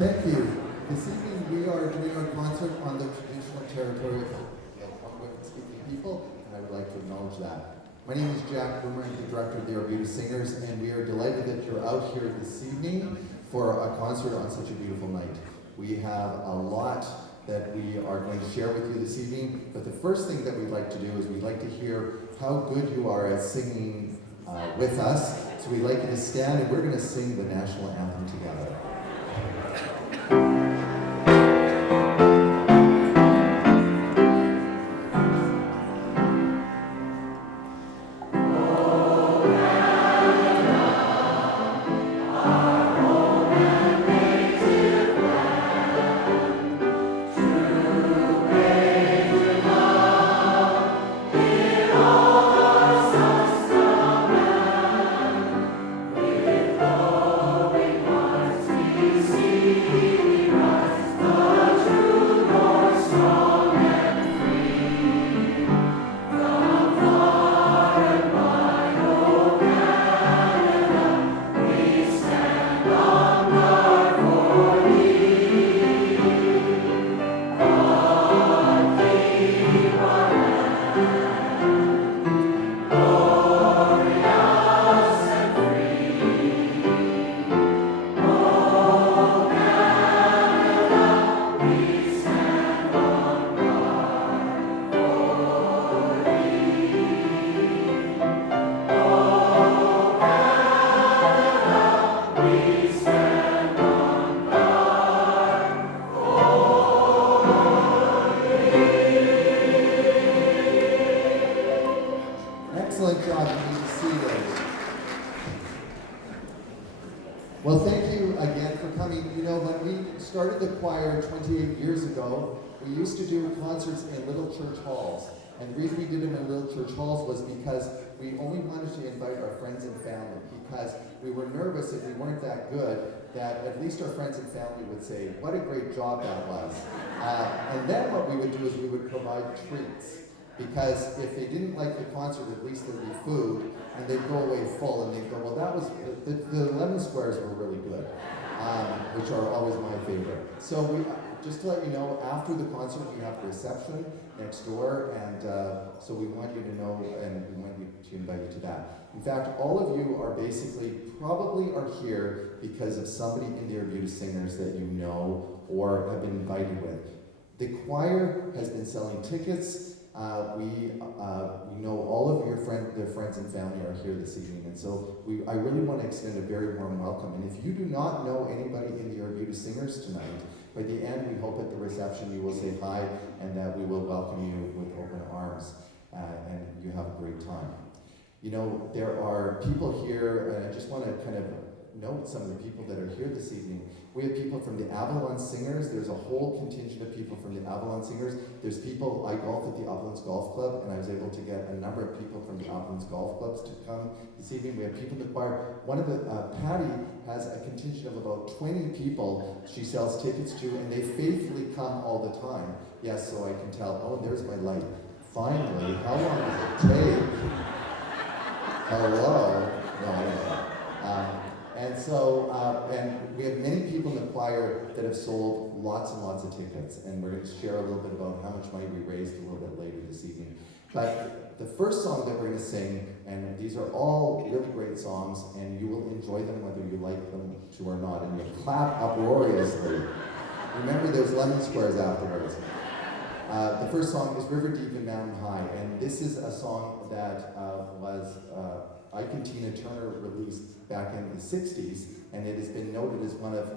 Thank you. This evening we are doing our concert on the traditional territory of the Algonquin-speaking people, and I would like to acknowledge that. My name is Jack Boomer, I'm the director of the Arbutus Singers, and we are delighted that you're out here this evening for a concert on such a beautiful night. We have a lot that we are going to share with you this evening, but the first thing that we'd like to do is we'd like to hear how good you are at singing with us. So we'd like you to stand, and we're going to sing the national anthem together. Excellent job, you need to see those. Well, thank you again for coming. You know, when we started the choir 28 years ago, we used to do concerts in little church halls. And the reason we did them in little church halls was because we only wanted to invite our friends and family, because we were nervous if we weren't that good, that at least our friends and family would say, what a great job that was. And then what we would do is we would provide treats. Because if they didn't like the concert, at least there'd be food, and they'd go away full, and they'd go, well, that was, the lemon squares were really good, which are always my favorite. So we, just to let you know, after the concert, we have a reception next door, and so we want you to know, and we want you to invite you to that. In fact, all of you are basically, probably are here because of somebody in the Arbutus Singers that you know or have been invited with. The choir has been selling tickets. We know all of your friends and family are here this evening, and so I really want to extend a very warm welcome. And if you do not know anybody in the Arbutus Singers tonight, by the end we hope at the reception you will say hi, and that we will welcome you with open arms, and you have a great time. You know, there are people here, and I just want to kind of note some of the people that are here this evening. We have people from the Avalon Singers. There's a whole contingent of people from the Avalon Singers. There's people, I golf at the Uplands Golf Club, and I was able to get a number of people from the Uplands Golf Clubs to come this evening. We have people in the choir. One of the, Patty has a contingent of about 20 people she sells tickets to, and they faithfully come all the time. Yes, so I can tell, oh, there's my light. Finally, how long does it take? Hello? No, I don't know. And so, and we have many people in the choir that have sold lots and lots of tickets, and we're going to share a little bit about how much money we raised a little bit later this evening. But the first song that we're going to sing, and these are all really great songs, and you will enjoy them whether you like them to or not, and you'll clap uproariously. Remember those lemon squares afterwards. The first song is River Deep and Mountain High, and this is a song that was Ike and Tina Turner released back in the 60s, and it has been noted as one of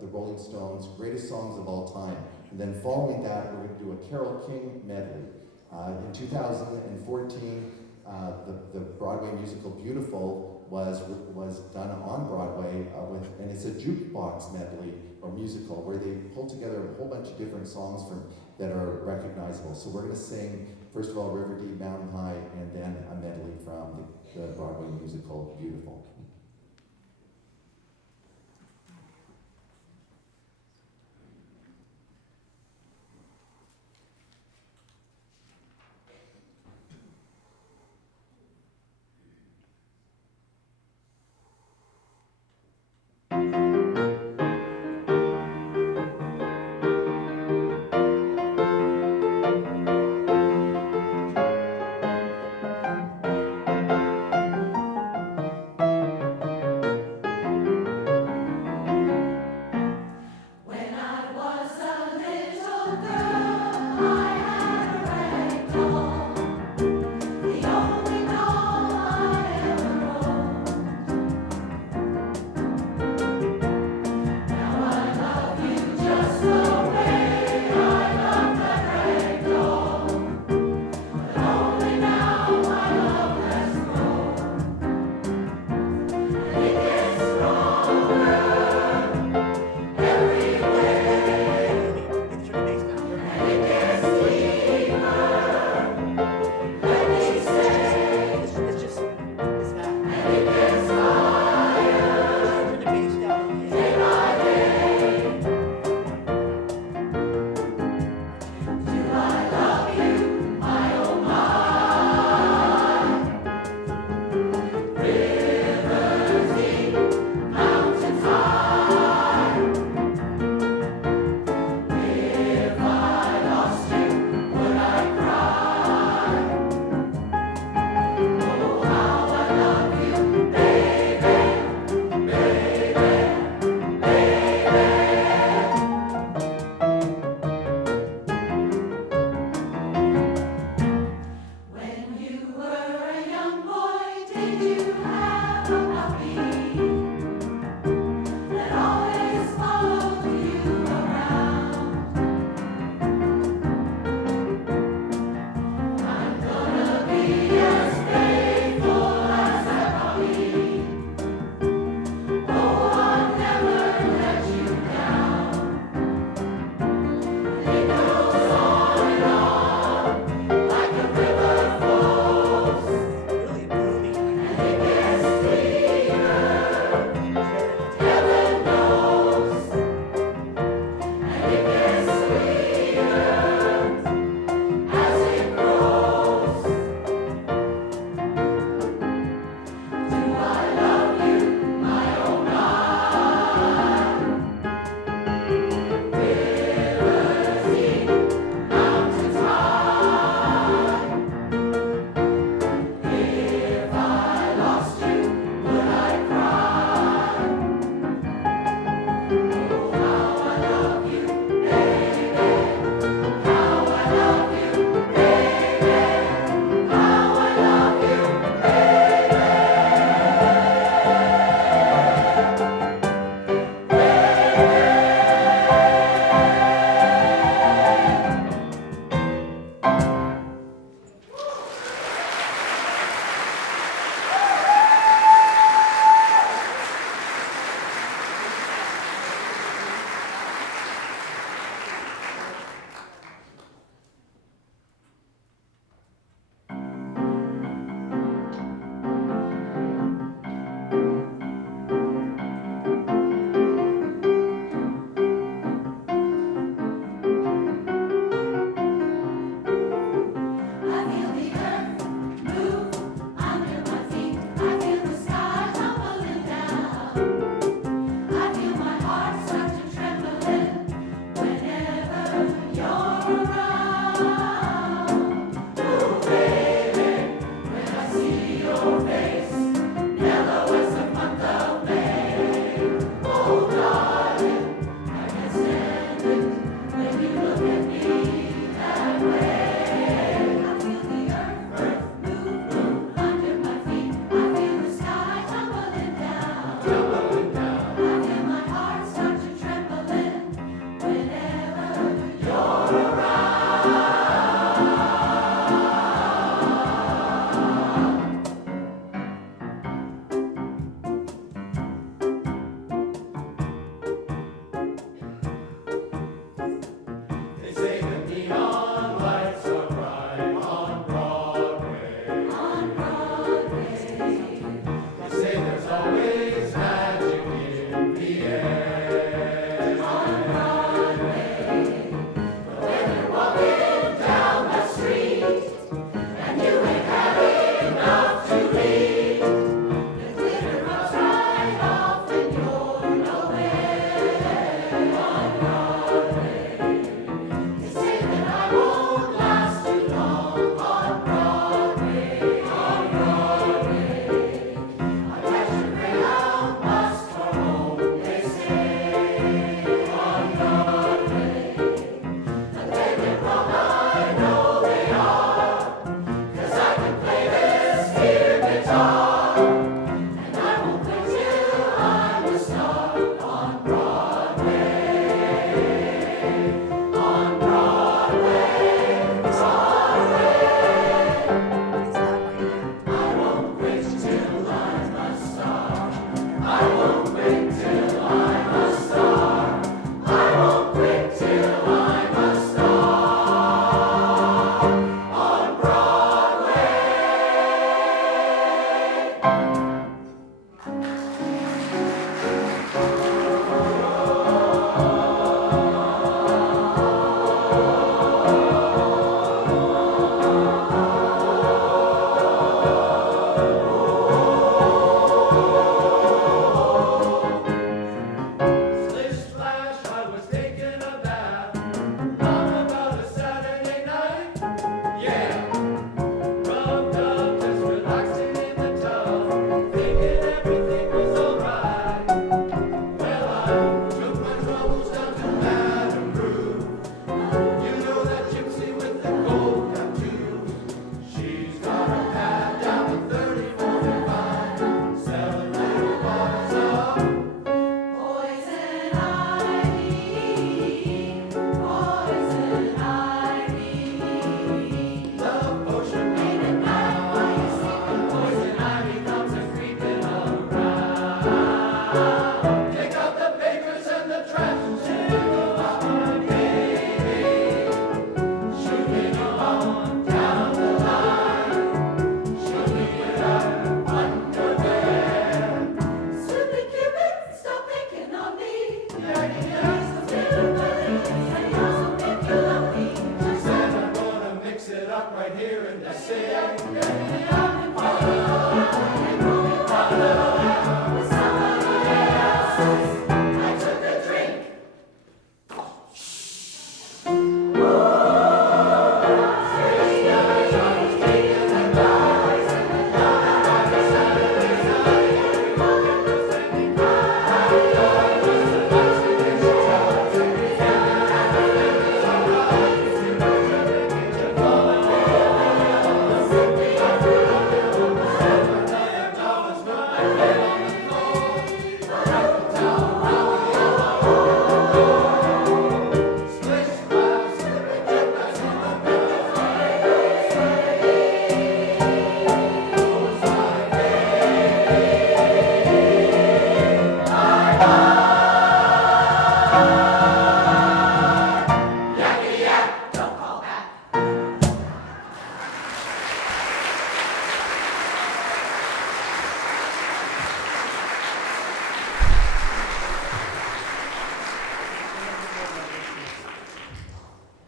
the Rolling Stones' greatest songs of all time. And then following that, we're going to do a Carole King medley. In 2014, the Broadway musical Beautiful was done on Broadway, and it's a jukebox medley or musical where they pull together a whole bunch of different songs that are recognizable. So we're going to sing, first of all, River Deep, Mountain High, and then a medley from the Broadway musical Beautiful.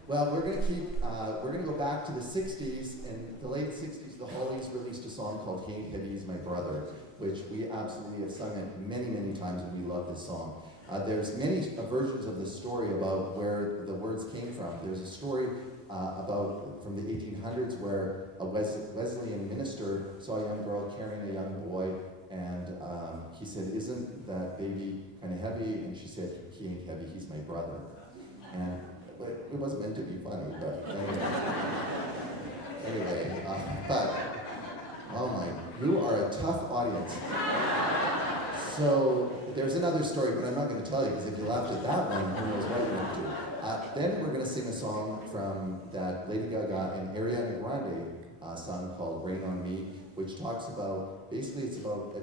Well, we're going to go back to the 60s. In the late 60s, the Hollies released a song called Hey Heavy Is My Brother, which we absolutely have sung it many, many times, and we love this song. There's many versions of this story about where the words came from. There's a story about from the 1800s where a Wesleyan minister saw a young girl carrying a young boy, and he said, "Isn't that baby kind of heavy?" And she said, "He ain't heavy, he's my brother." And but it wasn't meant to be funny, but anyway, but oh my, you are a tough audience. So there's another story, but I'm not going to tell you, because if you laughed at that one, who knows what you're going to do. Then we're going to sing a song from that Lady Gaga and Ariana Grande song called Rain on Me, which talks about, basically it's about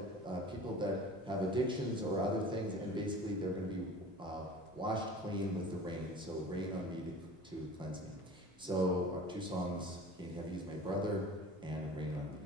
people that have addictions or other things, and basically they're going to be washed clean with the rain. So rain on me to cleanse me. So our two songs, King Heavy Is My Brother and Rain on Me.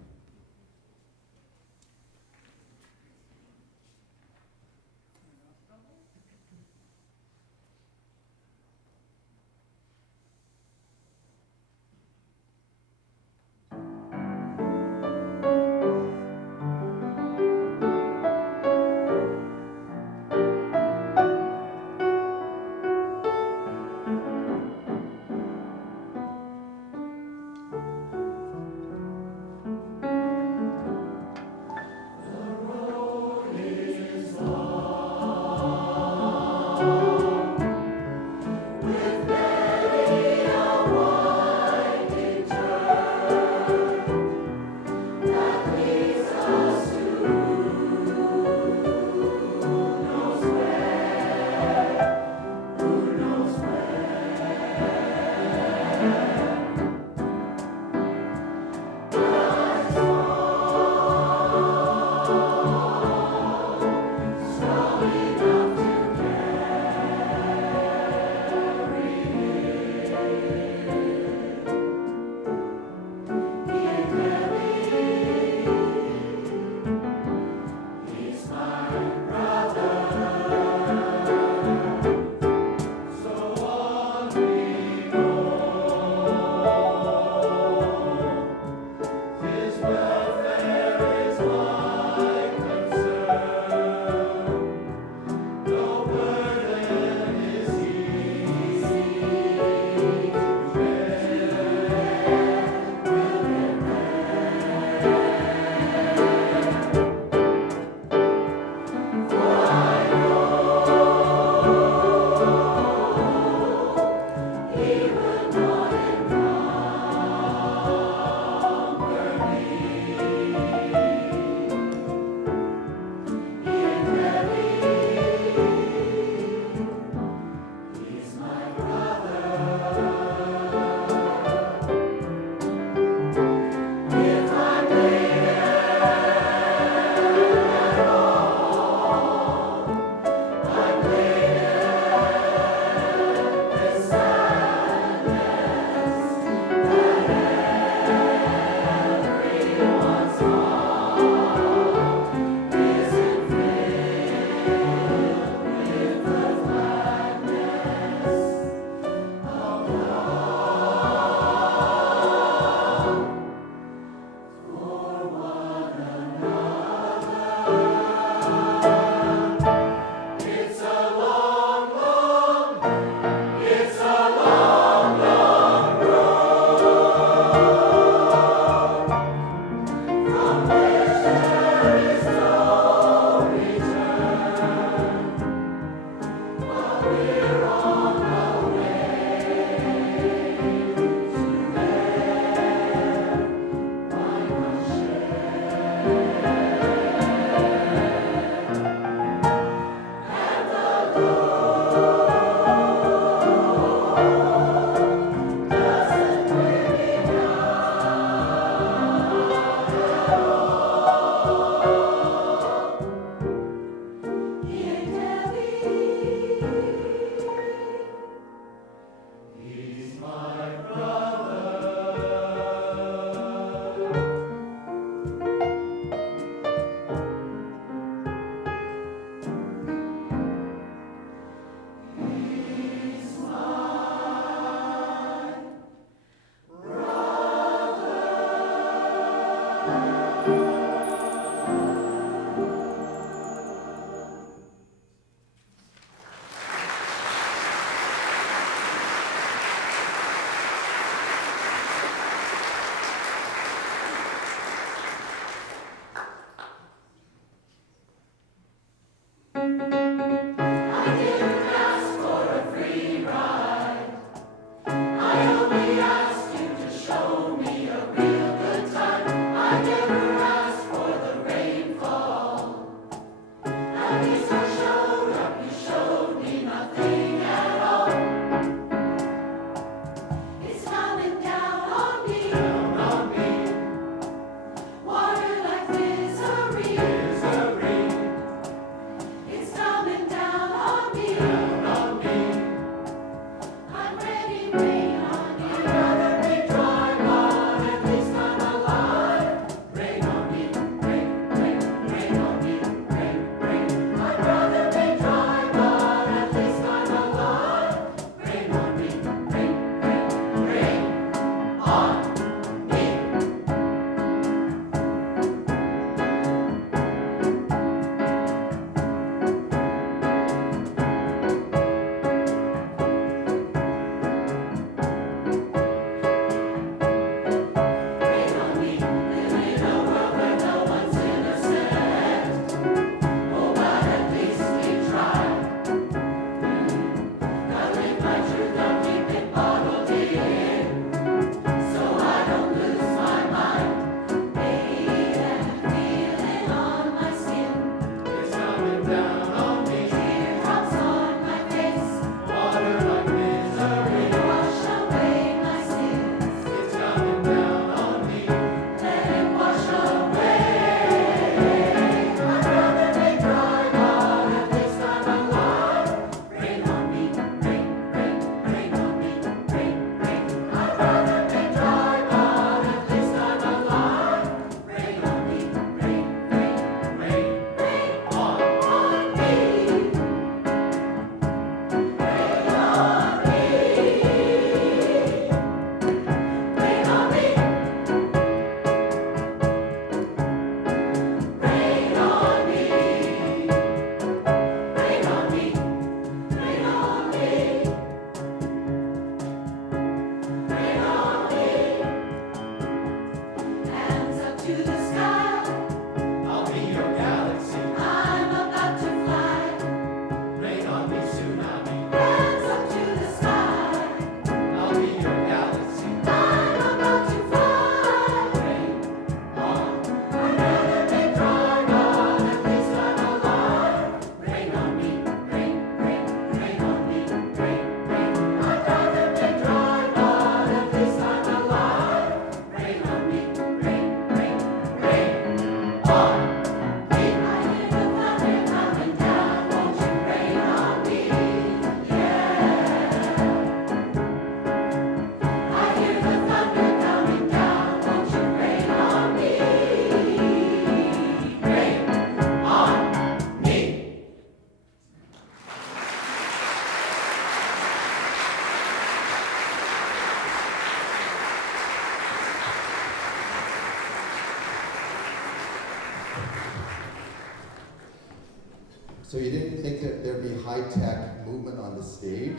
So you didn't think that there'd be high-tech movement on the stage.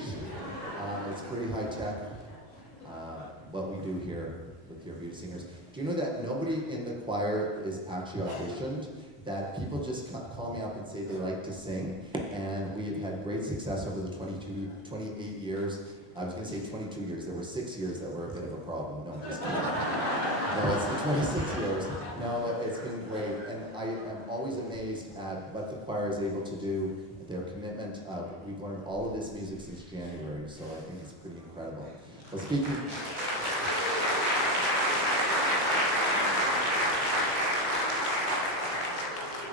It's pretty high-tech, what we do here with your beauty singers. Do you know that nobody in the choir is actually auditioned? That people just call me up and say they like to sing, and we have had great success over the 28 years. I was going to say 22 years. There were 6 years that were a bit of a problem. No, I'm just kidding. No, it's the 26 years. No, it's been great, and I am always amazed at what the choir is able to do, their commitment. We've learned all of this music since January, so I think it's pretty incredible. Well,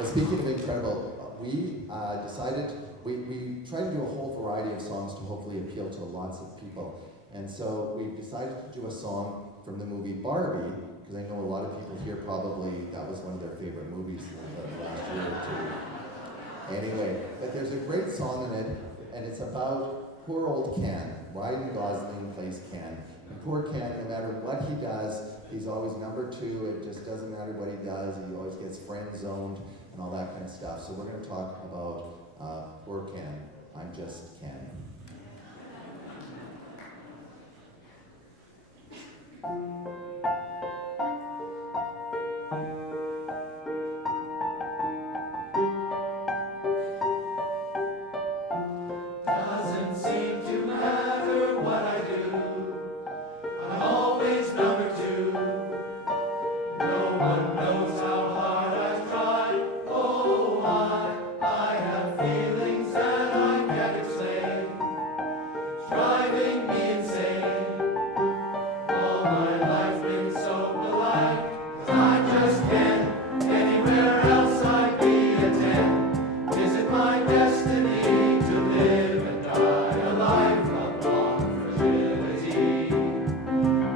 speaking of incredible, we decided, we try to do a whole variety of songs to hopefully appeal to lots of people. And so we've decided to do a song from the movie Barbie, because I know a lot of people here probably, that was one of their favorite movies in the last year or two. Anyway, but there's a great song in it, and it's about poor old Ken. Ryan Gosling plays Ken. And poor Ken, no matter what he does, he's always number 2. It just doesn't matter what he does. He always gets friend-zoned and all that kind of stuff. So we're going to talk about poor Ken. I'm just Ken. Doesn't seem to matter what I do, I'm always number 2. No one knows how hard I've tried. Oh, I have feelings that I can't explain, driving me insane. All my life been so polite, 'cause I just can't. Anywhere else I'd be a 10. Is it my destiny to live and die a life of fragility?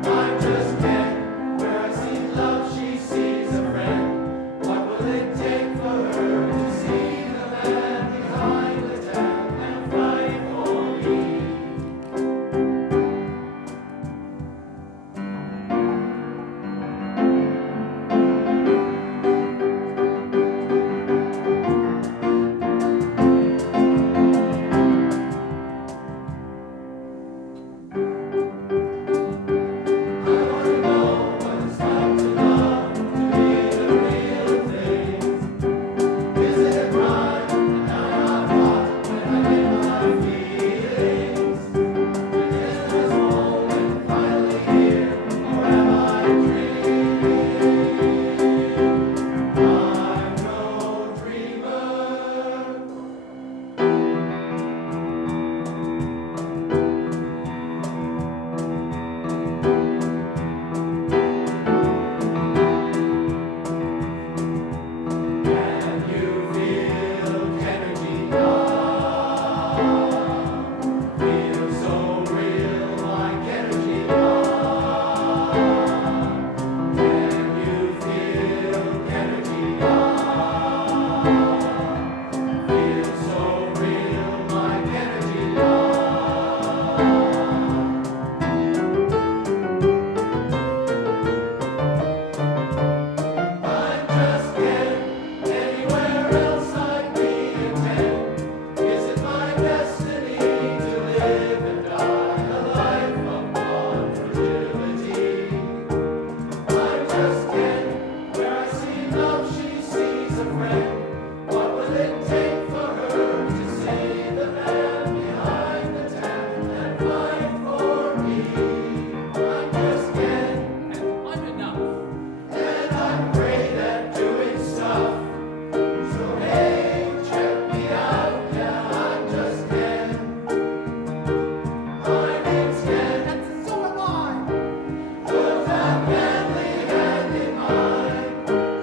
I just can't. Where I see love, she sees a friend. What will it take for her to see the man behind the tab and fight for me? I wanna know what it's like to love, to be the real thing. Is it a crime? And am I hot when I get my feelings? Is this moment finally here, or am I dreaming? I'm no dreamer. Can you feel energy now? Feel so real, like energy now. Can you feel energy now? Feel so real, like energy now. I just can't. Anywhere else I'd be a 10. Is it my destiny to live and die a life of fragility? I just can't. Where I see love, she sees a friend. What will it take for her to see the man behind the tab and fight for me? I just can't. And I'm enough. And I'm great at doing stuff. So hey, check me out. Yeah, I'm just Ken. My name's Ken. And so am I. Put that manly hand in mine.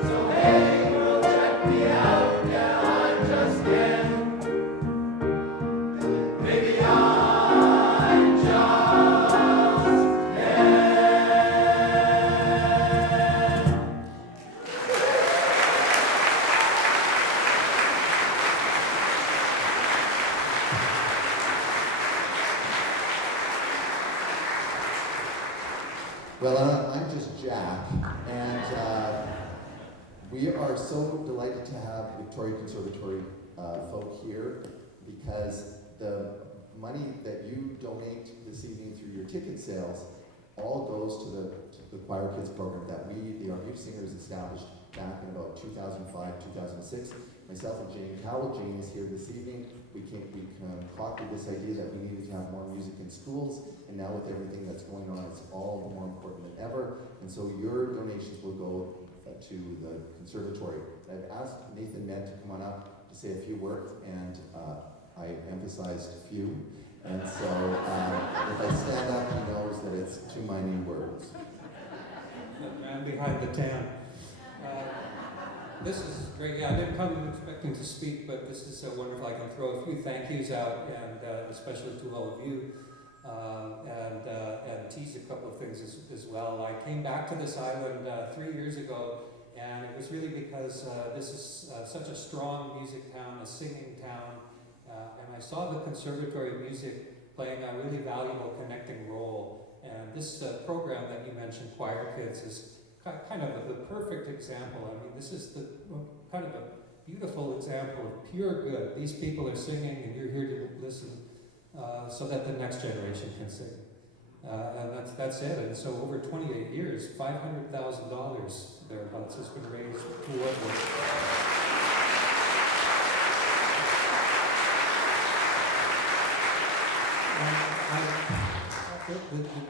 So hey, girl, check me out. Yeah, I'm just Ken. Maybe I'm just Ken. Well, I'm just Jack, and we are so delighted to have Victoria Conservatory folk here because the money that you donate this evening through your ticket sales all goes to the Choir Kids program that we, the Arbutus Singers, established back in about 2005, 2006. Myself and Jane Cowell, Jane is here this evening. We concocted this idea that we needed to have more music in schools, and now with everything that's going on, it's all more important than ever. And so your donations will go to the conservatory. I've asked Nathan Ned to come on up to say a few words, and I emphasized few. And so if I stand up, he knows that it's too many words. The man behind the tan. This is great. Yeah, I didn't come expecting to speak, but this is so wonderful. I can throw a few thank yous out, and especially to all of you, and tease a couple of things as well. I came back to this island 3 years ago, and it was really because this is such a strong music town, a singing town, and I saw the Conservatory of Music playing a really valuable connecting role. And this program that you mentioned, Choir Kids, is kind of the perfect example. I mean, this is the kind of a beautiful example of pure good. These people are singing, and you're here to listen so that the next generation can sing. And that's it. And so over 28 years, $500,000 thereabouts has been raised toward this.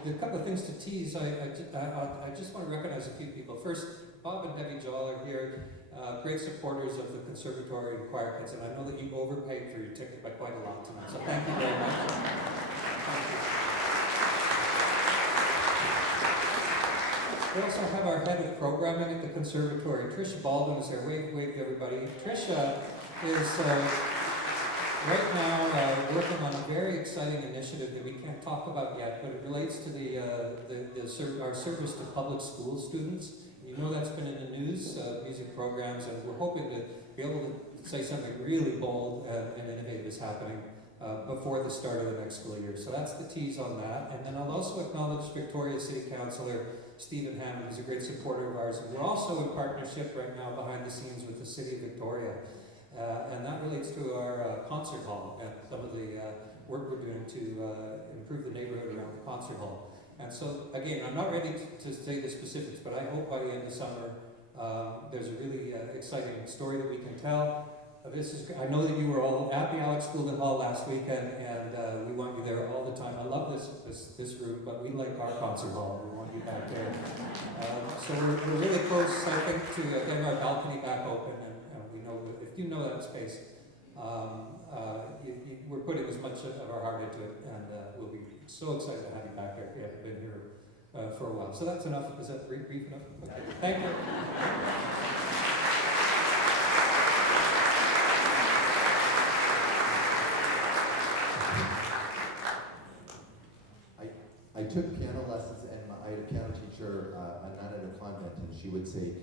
The couple of things to tease, I just want to recognize a few people. First, Bob and Debbie Joel are here, great supporters of the Conservatory and Choir Kids, and I know that you overpaid for your ticket by quite a lot tonight, so thank you very much. Thank you. We also have our head of programming at the Conservatory, Trish Baldwin, is there. Wave to everybody. Trish is right now working on a very exciting initiative that we can't talk about yet, but it relates to our service to public school students. You know that's been in the news, music programs, and we're hoping to be able to say something really bold and innovative is happening before the start of the next school year. So that's the tease on that. And then I'll also acknowledge Victoria City Councillor Stephen Hammond, who's a great supporter of ours. And we're also in partnership right now behind the scenes with the City of Victoria. And that relates to our concert hall and some of the work we're doing to improve the neighborhood around the concert hall. And so, again, I'm not ready to say the specifics, but I hope by the end of summer there's a really exciting story that we can tell. I know that you were all at the Alex Goulden Hall last weekend, and we want you there all the time. I love this room, but we like our concert hall. We want you back there. So we're really close, I think, to getting our balcony back open. If you know that space, we're putting as much of our heart into it, and we'll be so excited to have you back there if you haven't been here for a while. So that's enough. Is that brief enough? Okay. Thank you. I took piano lessons, and I had a piano teacher, a nun at a convent, and she would say,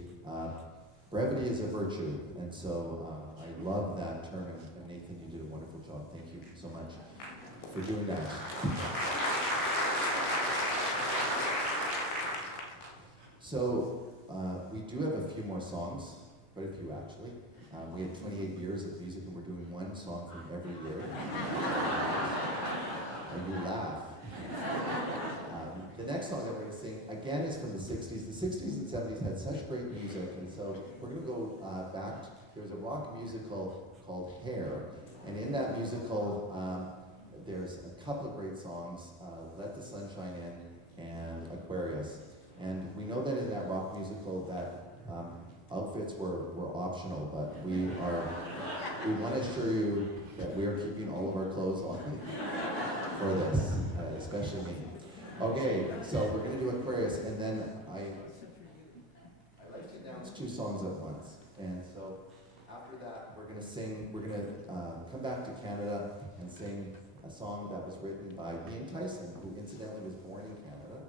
brevity is a virtue, and so I love that term, and Nathan, you did a wonderful job. Thank you so much for doing that. So we do have a few more songs, quite a few actually. We have 28 years of music, and we're doing one song from every year. And you laugh. The next song that we're going to sing, again, is from the 60s. The 60s and 70s had such great music, and so we're going to go back. There's a rock musical called Hair, and in that musical, there's a couple of great songs, Let the Sunshine In and Aquarius. And we know that in that rock musical that outfits were optional, but we want to assure you that we are keeping all of our clothes on for this, especially me. Okay, so we're going to do Aquarius, and then I like to announce two songs at once. And so after that, we're going to come back to Canada and sing a song that was written by Ian Tyson, who incidentally was born in Canada.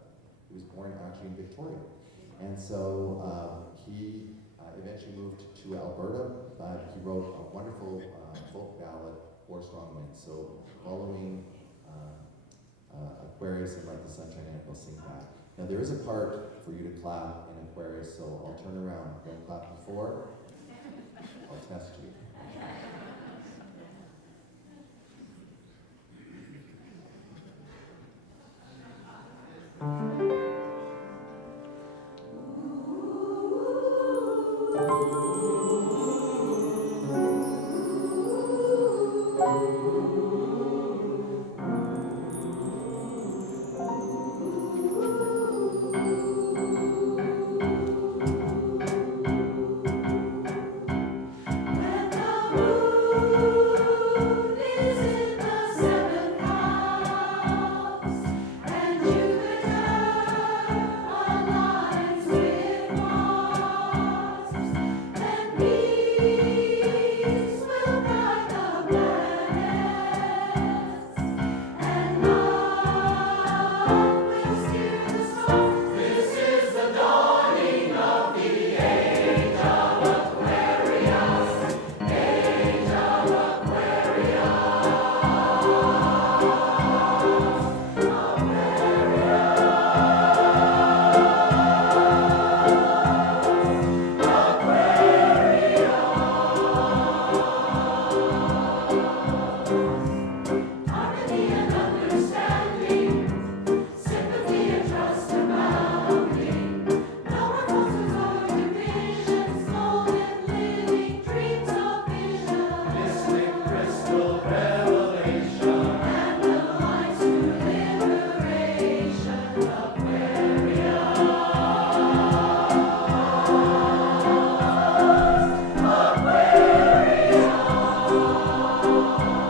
He was born actually in Victoria. And so he eventually moved to Alberta, but he wrote a wonderful folk ballad, Four Strong Winds. So following Aquarius and Let the Sunshine In, we'll sing that. Now there is a part for you to clap in Aquarius, so I'll turn around. Don't clap before. I'll test you.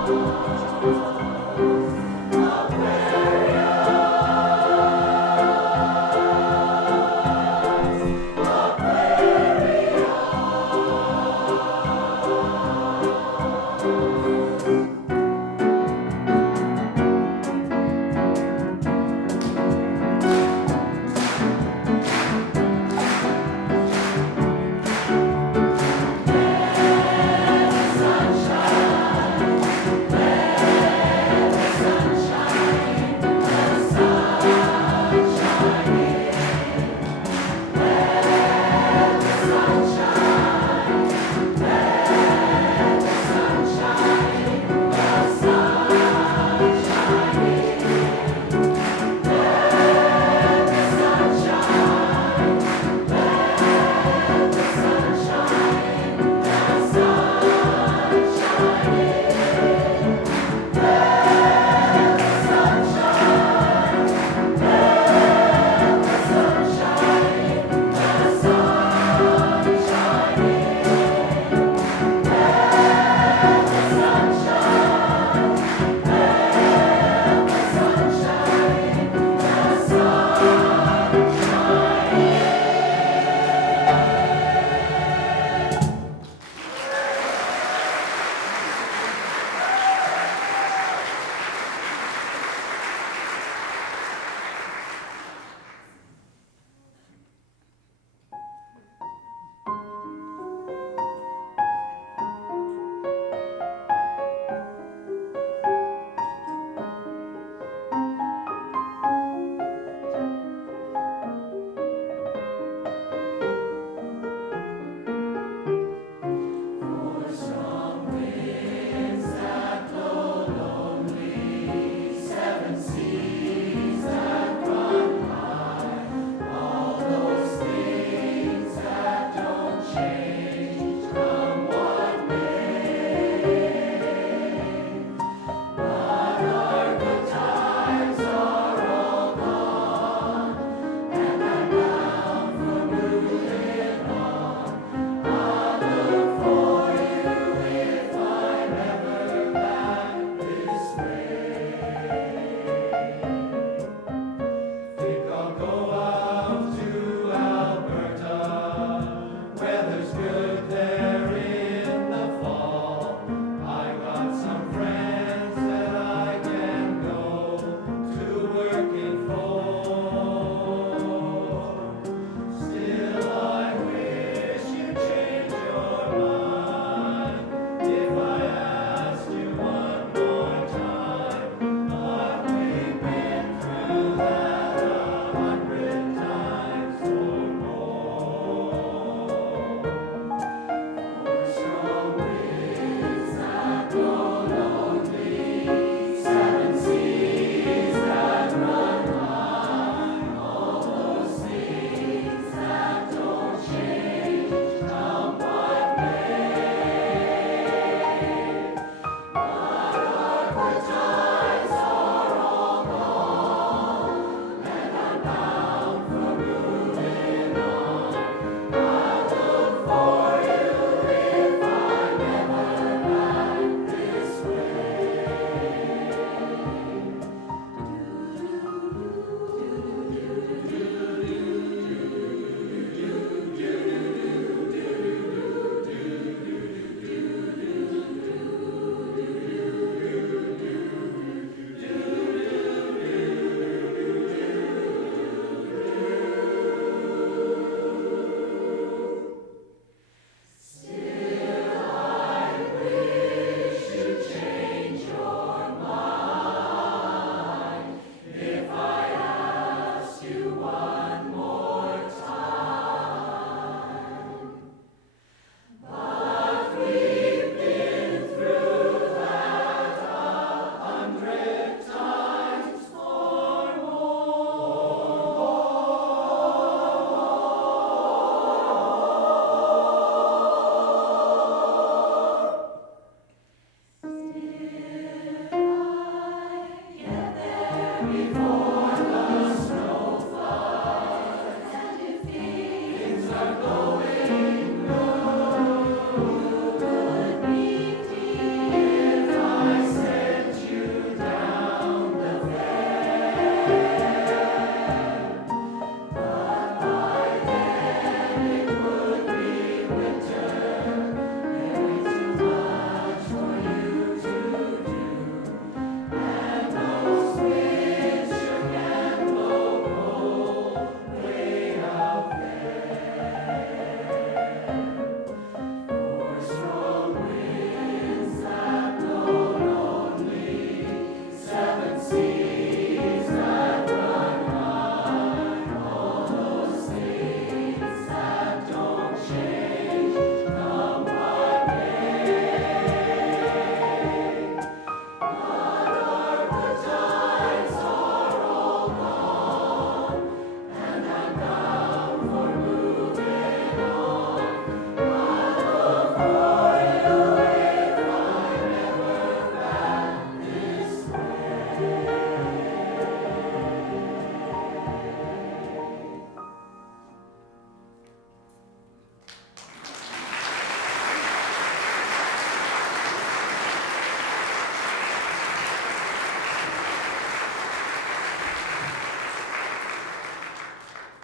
Sunshine,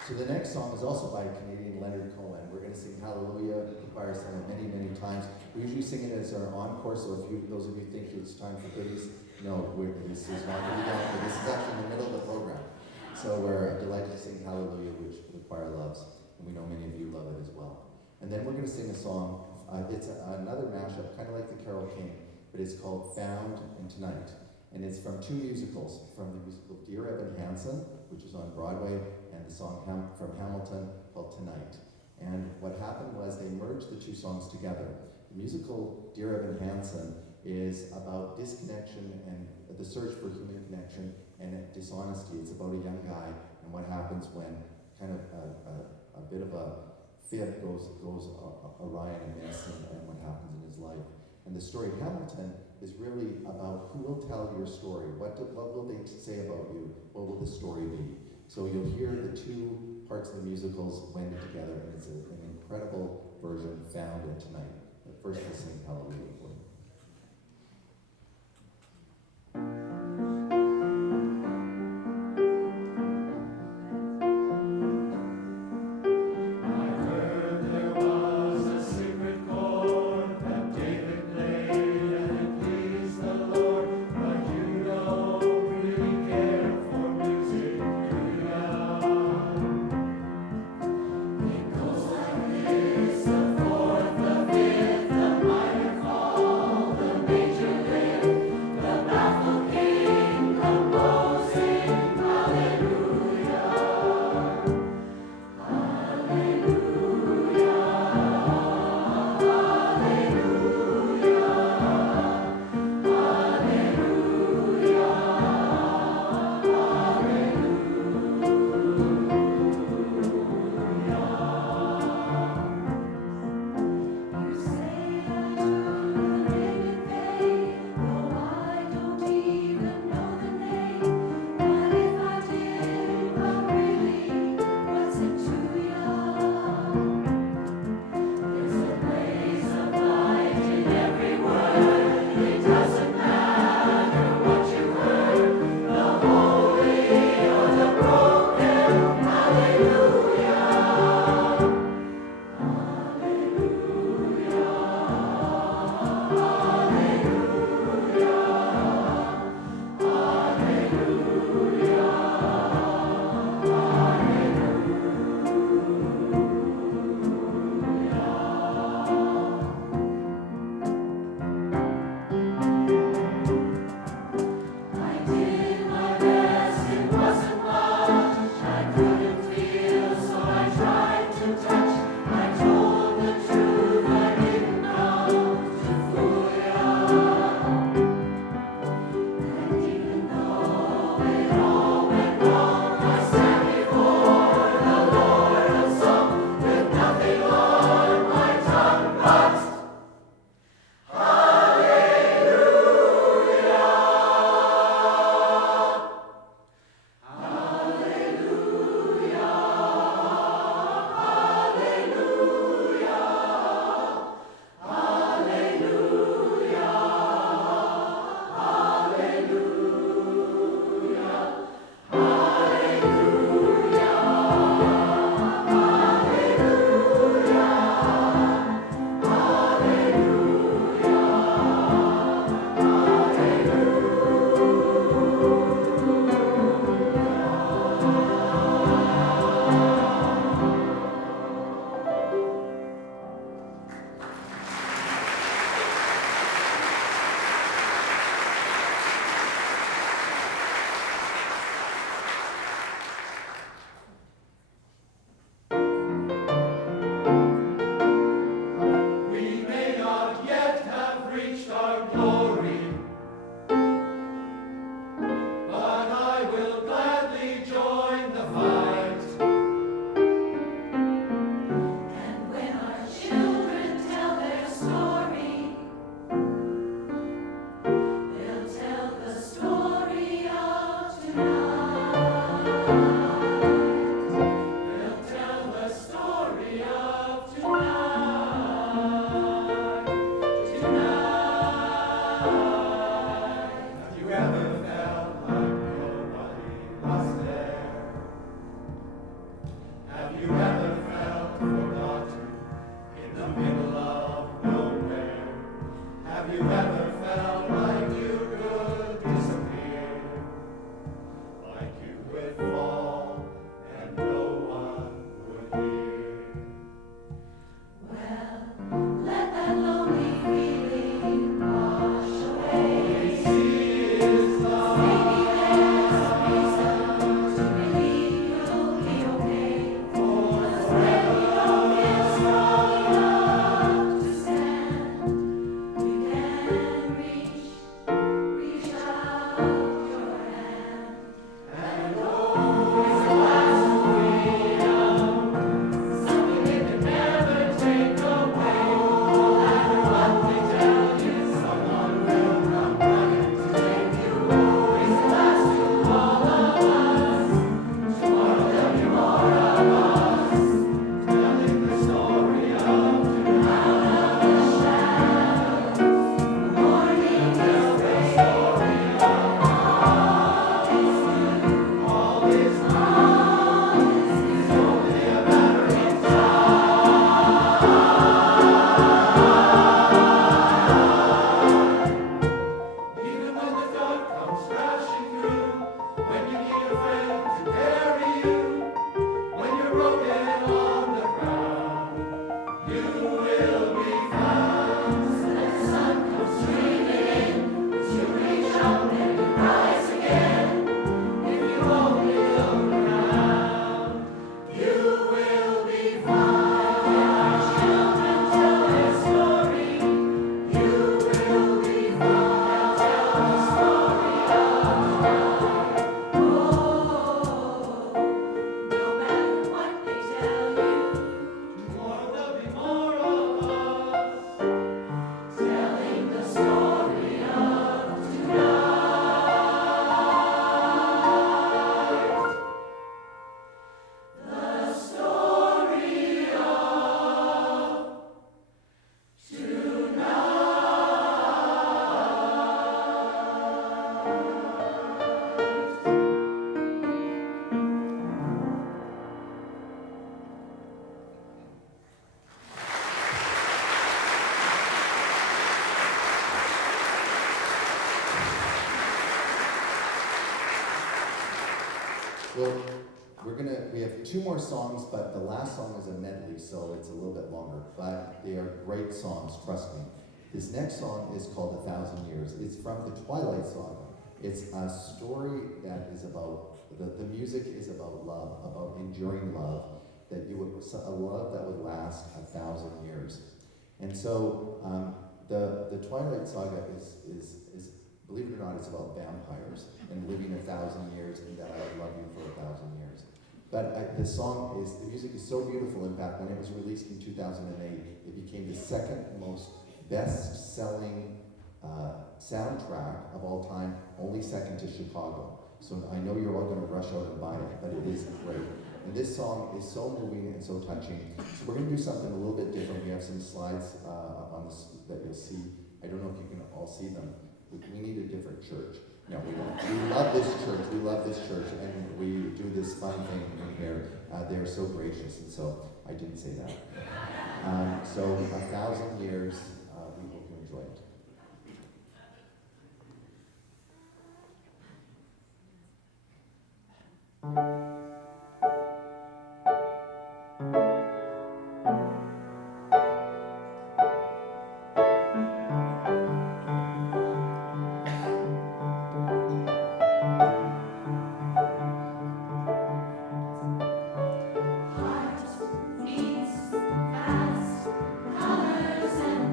So the next song is also by Canadian Leonard Cohen. We're going to sing Hallelujah. The choir sang it many, many times. We usually sing it as our encore, so if those of you think it's time for goodies, no, this is not going to be done, but this is actually in the middle of the program. So we're delighted to sing Hallelujah, which the choir loves, and we know many of you love it as well. And then we're going to sing a song, it's another mashup, kind of like the Carole King, but it's called Found and Tonight. And it's from two musicals, from the musical Dear Evan Hansen, which is on Broadway, and the song from Hamilton called Tonight. And what happened was they merged the two songs together. The musical Dear Evan Hansen is about disconnection and the search for human connection and dishonesty. It's about a young guy and what happens when kind of a bit of a fib goes awry in a miss and what happens in his life. And the story of Hamilton is really about who will tell your story. What will they say about you? What will the story be? So you'll hear the two parts of the musicals blended together, and it's an incredible version found in Tonight. But first we'll sing Hallelujah for you. It goes like this, the fourth, the fifth, the minor fall. Well, we have two more songs, but the last song is a medley, so it's a little bit longer. But they are great songs, trust me. This next song is called 1,000 Years. It's from the Twilight Saga. It's a story that is about, the music is about love, about enduring love, a love that would last 1,000 years. And so the Twilight Saga is, believe it or not, it's about vampires and living 1,000 years, and that I would love you for 1,000 years. But the music is so beautiful. In fact, when it was released in 2008, it became the second most best-selling soundtrack of all time, only second to Chicago. So I know you're all going to rush out and buy it, but it is great. And this song is so moving and so touching. So we're going to do something a little bit different. We have some slides on this that you'll see. I don't know if you can all see them. We need a different church. No, we don't. We love this church. We love this church, and we do this fun thing in here. They are so gracious, and so I didn't say that. So 1,000 years. We hope you enjoy it. Heart beats fast, colors and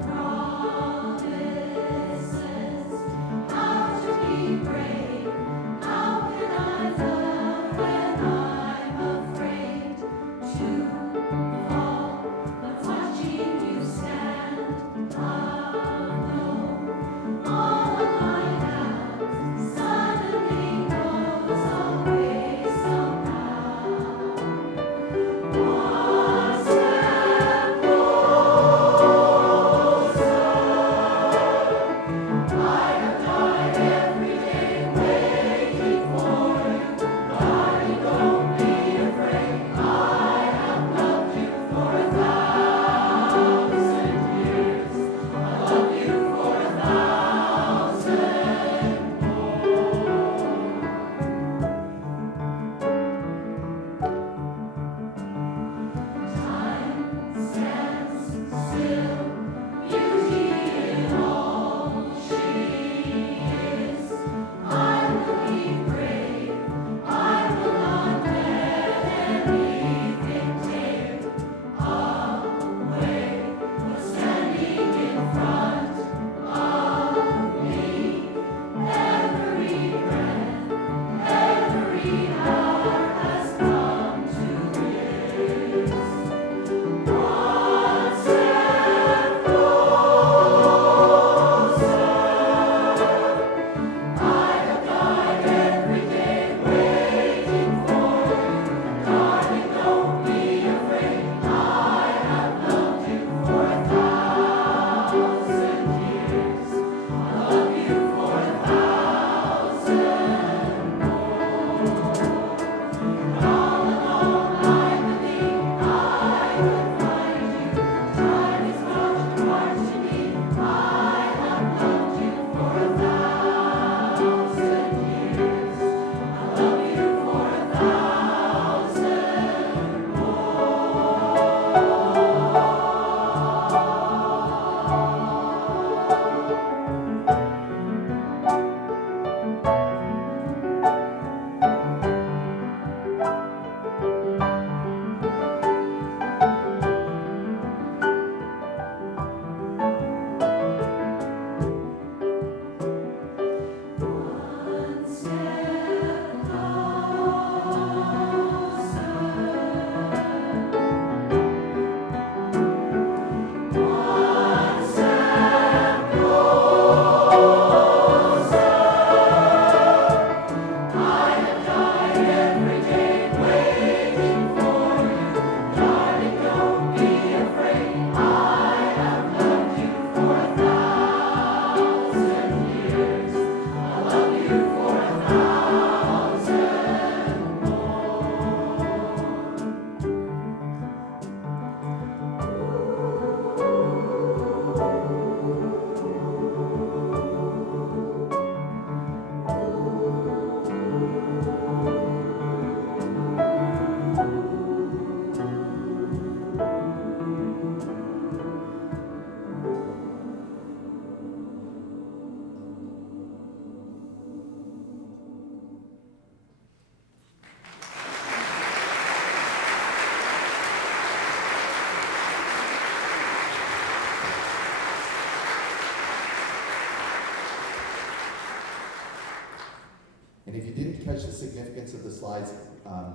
And if you didn't catch the significance of the slides,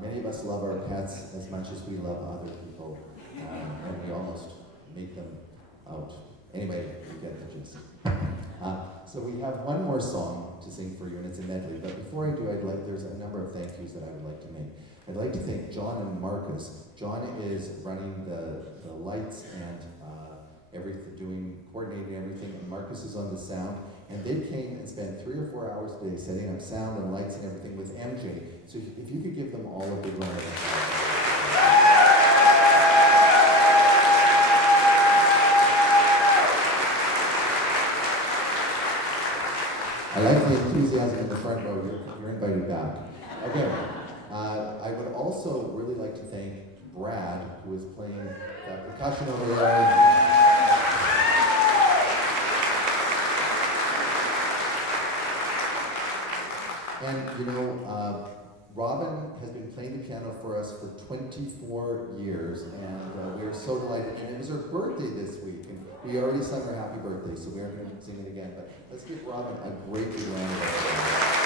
many of us love our pets as much as we love other people, and we almost make them out. Anyway, you get the gist. So we have one more song to sing for you, and it's a medley. But before I do, there's a number of thank yous that I would like to make. I'd like to thank John and Marcus. John is running the lights and everything, coordinating everything, and Marcus is on the sound. And they came and spent 3 or 4 hours a day setting up sound and lights and everything with MJ. So if you could give them all a big round of applause. I like the enthusiasm in the front row. You're invited back. Okay. I would also really like to thank Brad, who is playing the percussion over there. And you know, Robin has been playing the piano for us for 24 years, and we are so delighted. And it was her birthday this week, and we already sung her happy birthday, so we aren't going to sing it again. But let's give Robin a great big round of applause.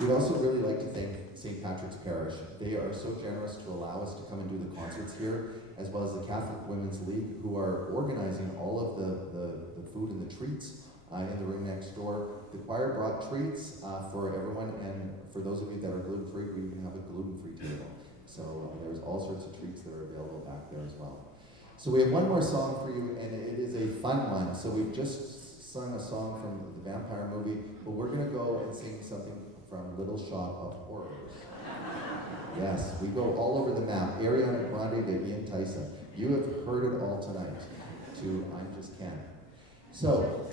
We'd also really like to thank St. Patrick's Parish. They are so generous to allow us to come and do the concerts here, as well as the Catholic Women's League, who are organizing all of the food and the treats in the room next door. The choir brought treats for everyone, and for those of you that are gluten-free, we even have a gluten-free table. So there's all sorts of treats that are available back there as well. So we have one more song for you, and it is a fun one. So we've just sung a song from the vampire movie, but we're going to go and sing something from Little Shop of Horrors. Yes, we go all over the map. Ariana Grande to Ian Tyson. You have heard it all tonight. To I'm Just Ken. So,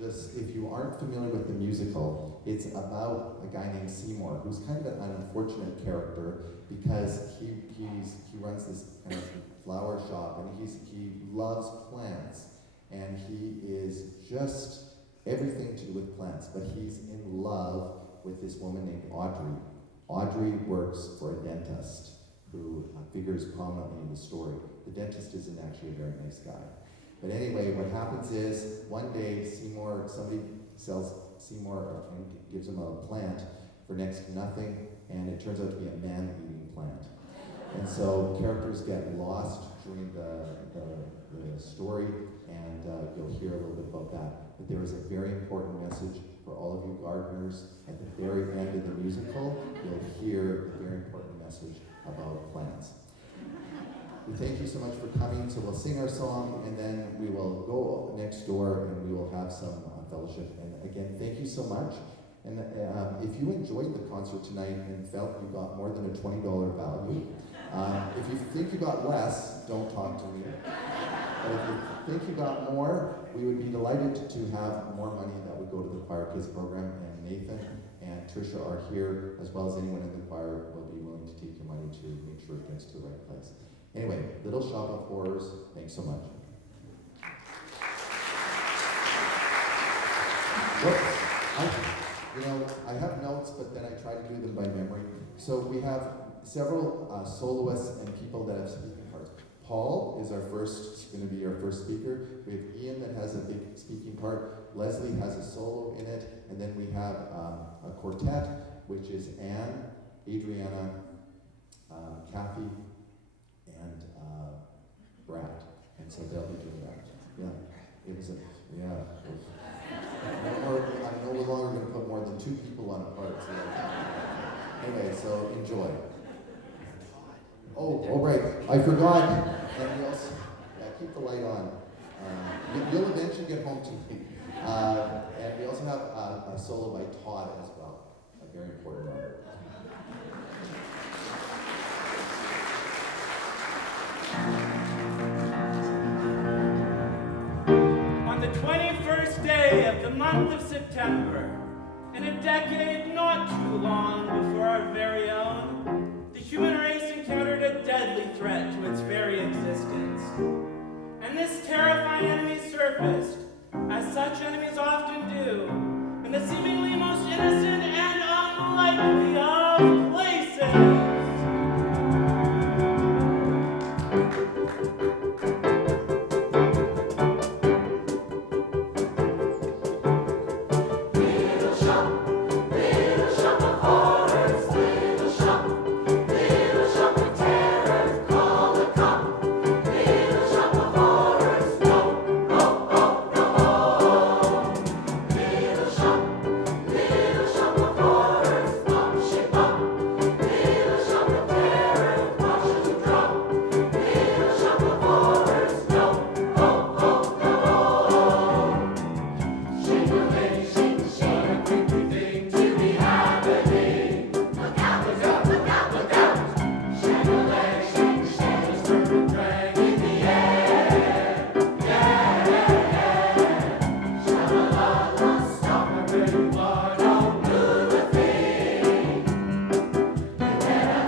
this, if you aren't familiar with the musical, it's about a guy named Seymour, who's kind of an unfortunate character because he runs this kind of flower shop, and he loves plants, and he is just everything to do with plants, but he's in love with this woman named Audrey. Audrey works for a dentist who figures prominently in the story. The dentist isn't actually a very nice guy. But anyway, what happens is, one day somebody sells Seymour and gives him a plant for next to nothing, and it turns out to be a man-eating plant. And so characters get lost during the story, and you'll hear a little bit about that. But there is a very important message for all of you gardeners. At the very end of the musical, you'll hear a very important message about plants. We thank you so much for coming. So we'll sing our song, and then we will go next door and we will have some fellowship. And again, thank you so much. And if you enjoyed the concert tonight and felt you got more than a $20 value, if you think you got less, don't talk to me. But if you think you got more, we would be delighted to have more money that would go to the Choir Kids program. And Nathan and Tricia are here, as well as anyone in the choir will be willing to take your money to make sure it gets to the right place. Anyway, Little Shop of Horrors, thanks so much. Whoops. I have notes, but then I try to do them by memory. So we have several soloists and people that have speaking parts. Paul is going to be our first speaker. We have Ian that has a big speaking part. Leslie has a solo in it. And then we have a quartet, which is Anne, Adriana, Kathy, and Brad. And so they'll be doing that. Yeah. It was I'm no longer going to put more than 2 people on a part. So anyway, so enjoy. Oh, right. I forgot. And we also, keep the light on. You'll eventually get home to me. And we also have a solo by Todd as well. A very important one. On the 21st day of the month of September, in a decade not too long before our very own, the human race encountered a deadly threat to its very existence. And this terrifying enemy surfaced, as such enemies often do, in the seemingly most innocent and unlikely of places. dragging the air. Yeah, yeah. Sha-la-la-la, stop right where you are, don't move a thing. You better,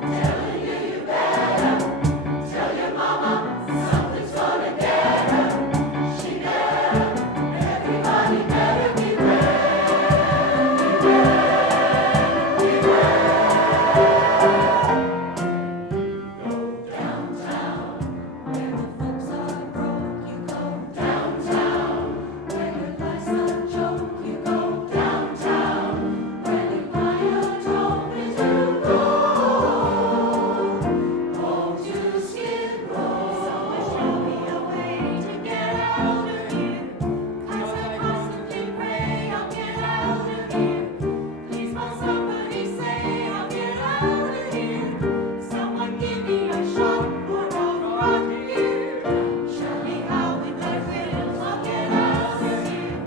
telling you better, tell your mama something's gonna get her. She better, everybody better beware. Go downtown, where the folks are broke. You go downtown, where your life's a joke. You go downtown, where they buy your trophies. You go, won't you skid row? Someone show me a way to get out of here. 'Cause I constantly pray I'll get out of here. Please won't somebody say I'll get out of here. Someone give me a shot or I'll run here. Show me how with their wheels I'll get out of here.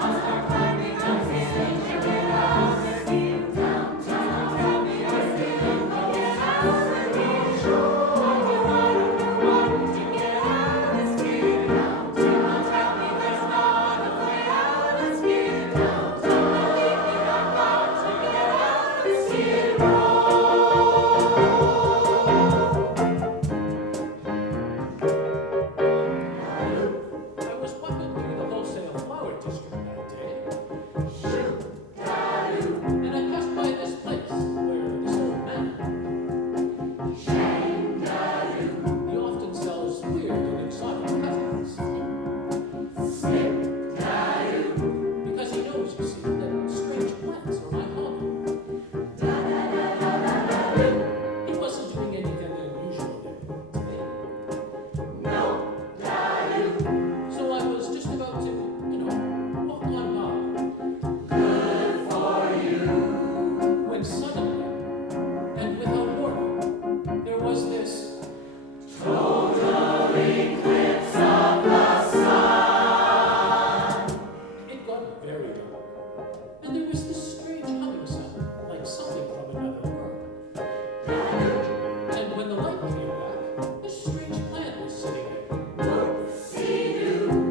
I'll start climbing up hills to get out of here. Tell me I still I'll get out of here. I do what I want to get out of here. Tell me there's not a way out of here. Believe me, I've got to get out of here. I was walking through the wholesale flower district that day, and I passed by this place where this old man, he often sells weird and exotic cuttings. Because he knows, you see, that strange plants are my hobby. He wasn't doing anything unusual there today. So I was just about to, walk on by. When suddenly, and without warning, there was this It got very dark, and there was this strange humming sound, like something from another world. And when the light came back, this strange plant was sitting there.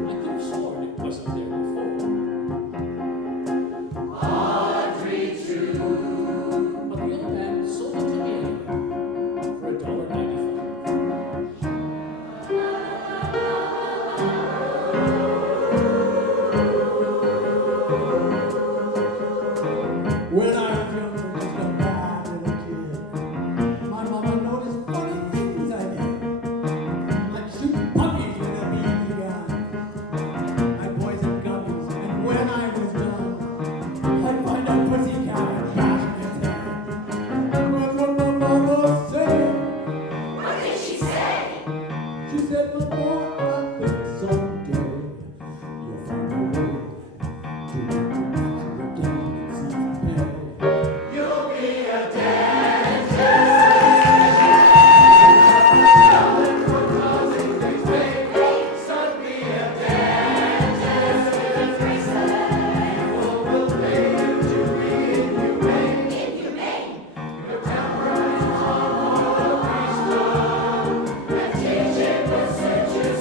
I could have sworn it wasn't there before. But the old man sold it to me anyway, for $1.95. When I was younger, just a bad little kid, my mama noticed funny things I did. I'd shoot puppies with a BB gun. I'd poison gummies, and when I was done, I'd find a pussycat and bash its head. That's what my mama said. What did she say? She said, "My boy, I think someday you'll find a way to get your natural again and see the pay." You'll be a Teaching the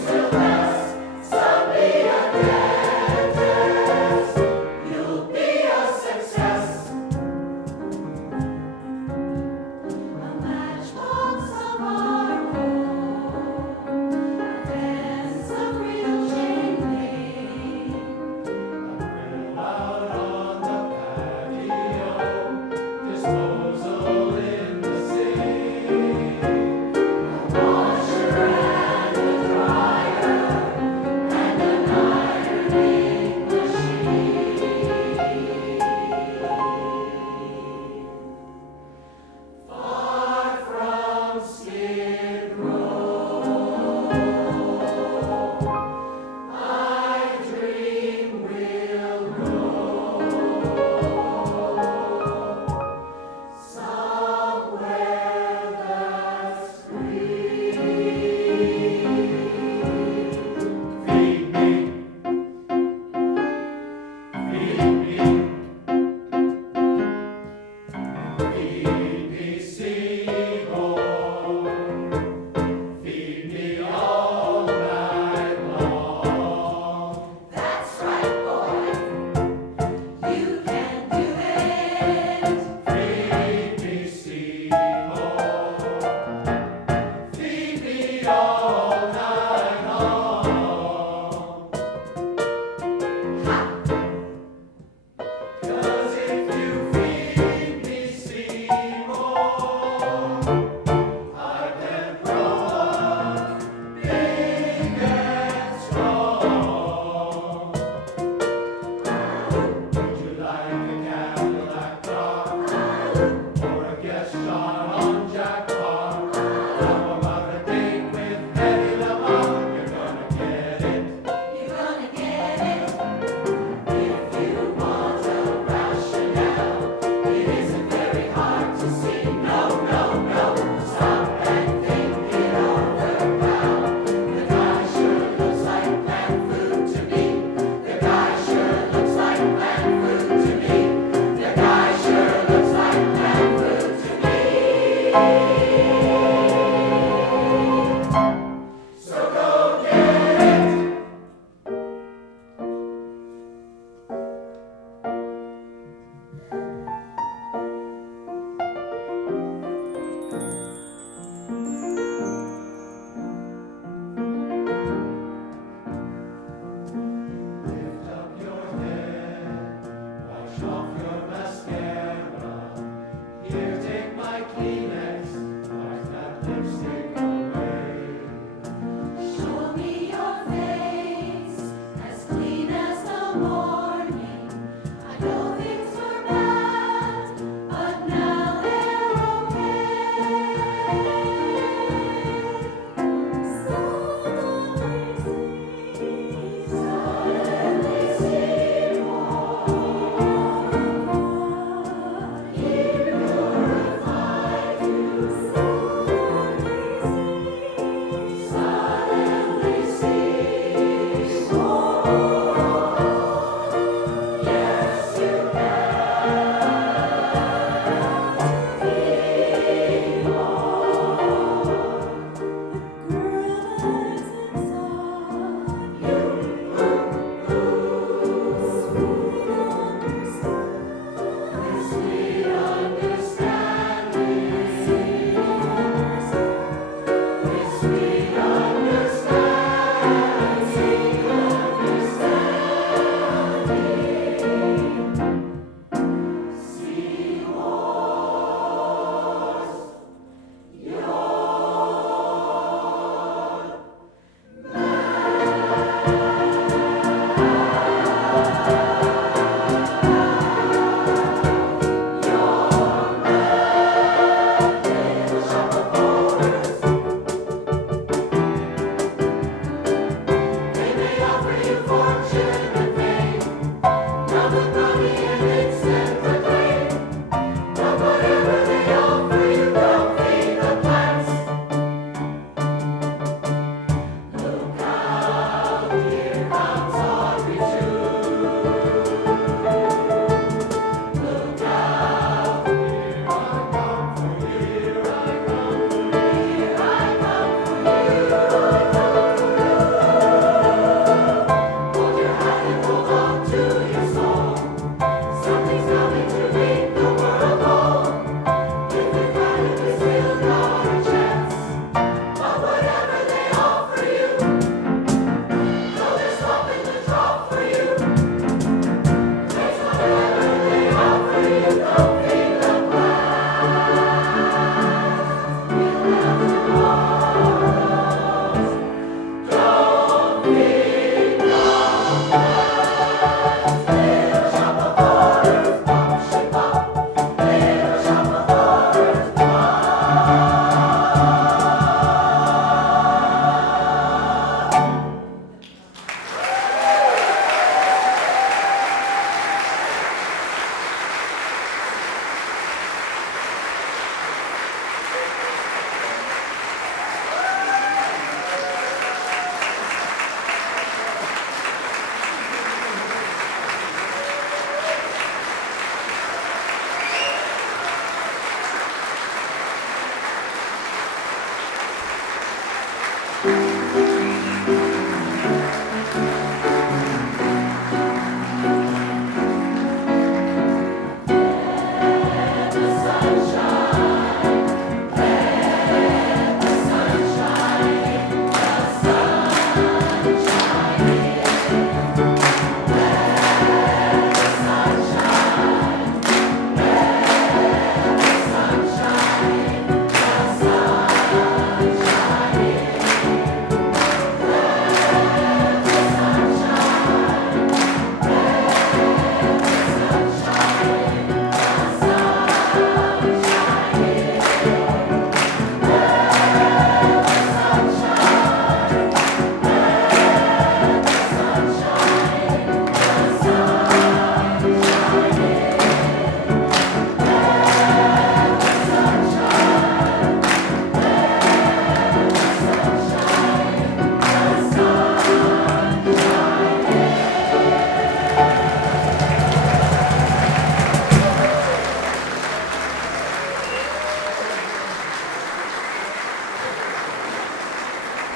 all